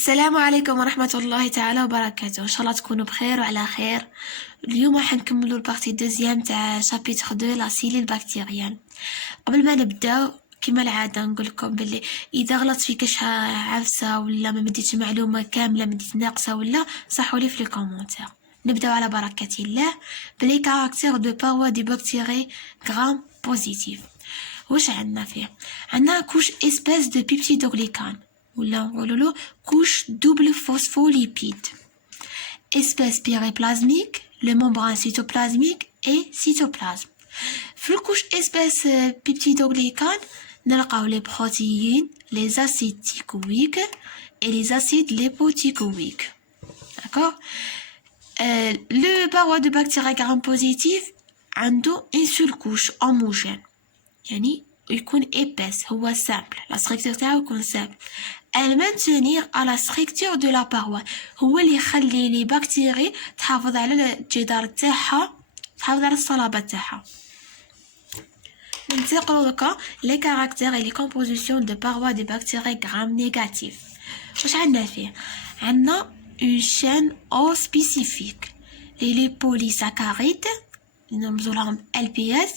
السلام عليكم ورحمة الله تعالى وبركاته. ان شاء الله تكونوا بخير وعلى خير. اليوم راح نكملوا البارتي دوزيام تاع شابيتر 2 لا سيلي البكتيريان. قبل ما نبداو كما العاده نقول لكم باللي اذا غلطت في كاش عفسه ولا ما مديتش معلومه كامله مديت ناقصه ولا صحوا لي في لي كومونتير. نبداو على بركه الله بلي كاركتير دو باروا دي بكتيري غرام بوزيتيف. واش عندنا فيه؟ عندنا كوش اسبيس دو بيبتيدوغليكان ولا نقولوا couche double phospholipide, espèce périplasmique, le membrane cytoplasmique et cytoplasme. في الكوش espèce peptidoglycane نلقاو les protéines, les acides thyroïques et les acides lipothyroïques. D'accord? Le paroi de bactéries gram positif عنده une seule couche homogène. يعني يكون épaisse هو simple. La structure تاعو يكون simple. Elle maintenir à la structure de la paroi هو اللي يخلي لي بكتيري تحافظ على الجدار تاعها تحافظ على الصلابة تاعها. ننتقلوا دكا لي كاركتير لي كومبوزيسيون دو باروا دي بكتيري غرام نيجاتيف. واش عندنا فيه؟ عندنا اون شين او سبيسيفيك لي بوليساكاريد نرمزو لهم LPS,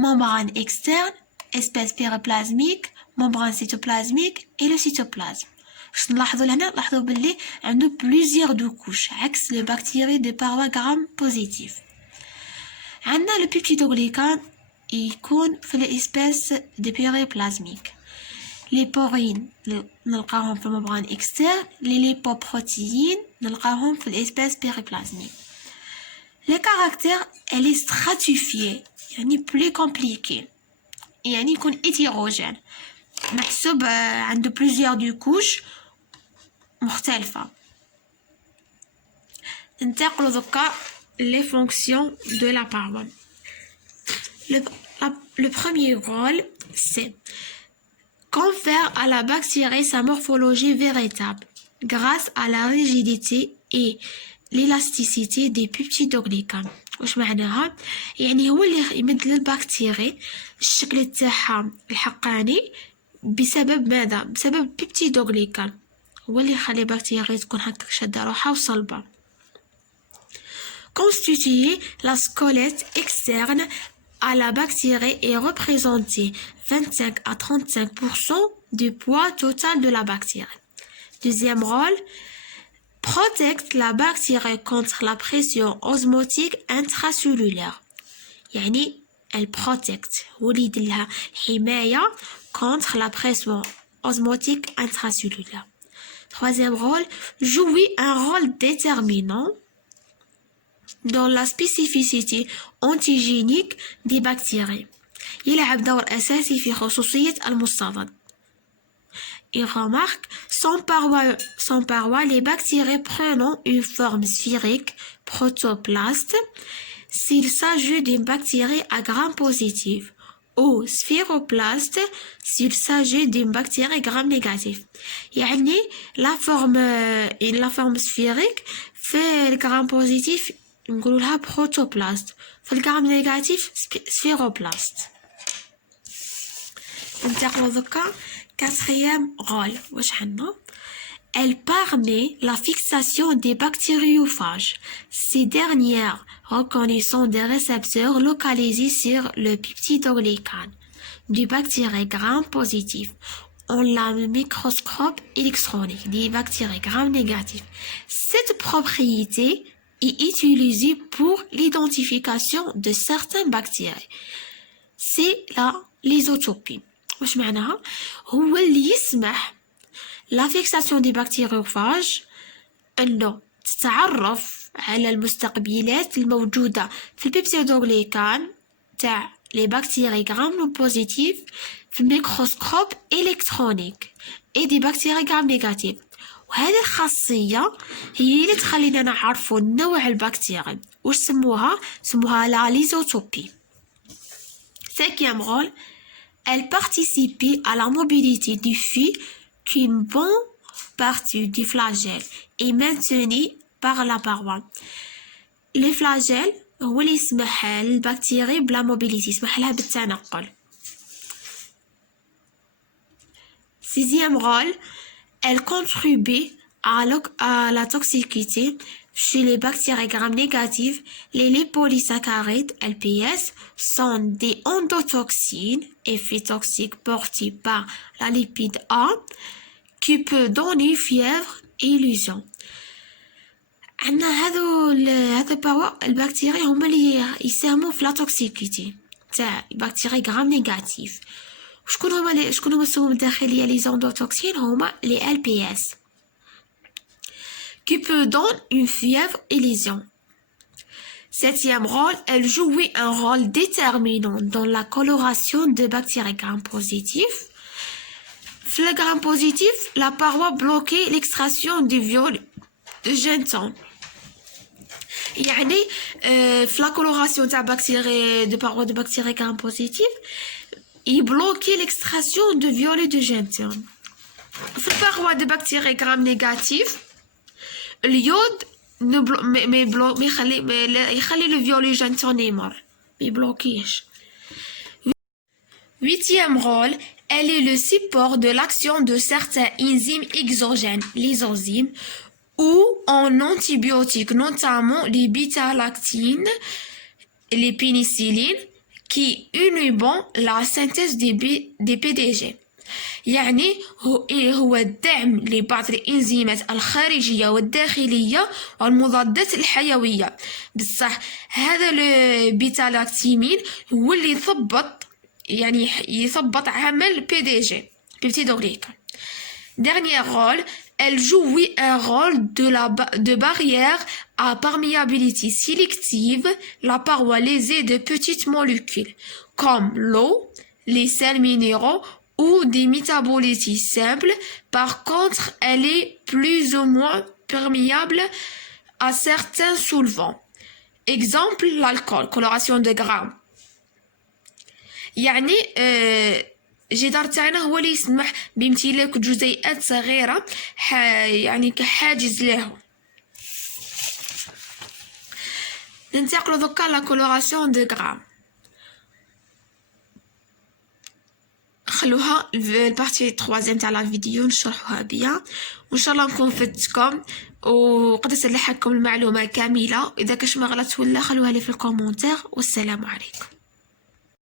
membrane externe, espèce périplasmique, membrane cytoplasmique et le cytoplasme. باش نلاحظوا لهنا لاحظوا باللي عنده بليزيور دو كوش عكس لي بكتيري دي باروا غرام بوزيتيف. عندنا لو بيبتيدوغليكان يكون في الاسبيس دي بيريبلازميك. لي بورين نلقاهم في الممبران اكسترن، لي ليبوبروتيين نلقاهم في الاسبيس بيريبلازميك. لي كاركتير الي ستراتيفيي يعني بلي كومبليكي يعني يكون هيتيروجين محسوب عنده بليزيور دو كوش مختلفة. ننتقلوا دكا لي فونكسيون دو لا paroi. Le premier rôle c'est confère à la bactérie sa morphologie véritable grâce à la rigidité et l'élasticité des peptidoglycanes. واش معناها؟ يعني هو اللي يمد للبكتيري الشكل تاعها الحقاني بسبب ماذا؟ بسبب بيبتيدوغليكان هو اللي يخلي البكتيريا تكون هكا شاده روحها وصلبه. Constituer la squelette externe à la bactérie est représenté 25 à 35% du poids total de la bactérie. Deuxième rôle, protecte la bactérie contre la pression osmotique intracellulaire. يعني elle protecte هو اللي يديرلها حماية contre la pression osmotique intracellulaire. Troisième rôle, jouer un rôle déterminant dans la spécificité antigénique des bactéries. يلعب دور أساسي في خصوصية المستضد. Il remarque sans paroi les bactéries prenant une forme sphérique protoplaste s'il s'agit d'une bactérie à gram positif ou sphéroplaste s'il s'agit d'une bactérie gram négatif. يعني la forme sphérique fait le gram positif نقولوا لها protoplaste في الجرام نيجاتيف sphéroplaste. ننتقلوا دكا quatrième rôle واش عندنا؟ Elle permet la fixation des bactériophages. Ces dernières reconnaissant des récepteurs localisés sur le peptidoglycane du bactéries gram positif en la microscope électronique des bactéries gram négatifs. Cette propriété est utilisée pour l'identification de certaines bactéries. C'est la lysotropie. واش معناها؟ هو اللي يسمح لا فيكساسيون دي بكتيريوفاج انه تتعرف على المستقبلات الموجوده في البيبتيدوغليكان تاع لي بكتيري غرام بوزيتيف في الميكروسكوب الكترونيك اي دي بكتيري غرام نيجاتيف. وهذه الخاصيه هي اللي تخلينا نعرفوا نوع البكتيري. واش سموها لا ليزوتوبي. Cinquième rôle, elle participait à la mobilité du fil qu'une bonne partie du flagelle est maintenue par la paroi. Les flagelles هو اللي يسمح للبكتيري بلا موبيليتي يسمح لها بالتنقل. Sixième rôle, elle contribue à la toxicité. Chez les bactéries gram-négatives, les lipopolysaccharides, LPS, sont des endotoxines, effet toxique porté par la lipide A, qui peut donner fièvre et illusion. عندنا هذا بوا البكتيريا هما اللي يساهموا في لا توكسيكيتي تاع البكتيريا غرام نيجاتيف. شكون هما السموم الداخليه لي زوندوتوكسين؟ هما لي LPS qui peut donner une fièvre et lésion. Septième rôle, elle jouait un rôle déterminant dans la coloration de bactéries gram-positifs. Le gram-positif, la paroi bloquait l'extraction du viol de gentons. يعني في la coloration de parois de bactéries gram-positifs, il bloquait l'extraction de violet de gentons. في الباروا de bactéries gram-négatifs, اليود يخلي le violet gentone يمر، ما يبلوكيش. Huitième rôle, elle est le support de l'action de certains enzymes exogènes, les enzymes, ou en antibiotiques, notamment les bêta-lactines, les pénicillines, qui inhibent la synthèse des PDG. يعني هو الدعم لبعض الإنزيمات الخارجية والداخلية والمضادات الحيوية. بصح هذا البيتا-لاكتيمين هو اللي يثبط عمل PDG, peptidoglycan. Dernier rôle, elle jouait un rôle de barrière à perméabilité sélective, la paroi lésée de petites molécules, comme l'eau, les sels minéraux ou des métabolites simples. Par contre, elle est plus ou moins perméable à certains solvants. Exemple, l'alcool, coloration de grammes. يعني الجدار تاعنا هو اللي يسمح بامتلاك جزيئات صغيرة يعني كحاجز له. ننتقل دوكا لا كولوراسيون دو غرام. خلوها البارتي 3 تاع لا فيديو نشرحوها بيان، وان شاء الله نكون فدتكم وقدرت نلحقكم المعلومه كامله. اذا كاش ما غلطت ولا خلوها لي في الكومونتير، والسلام عليكم.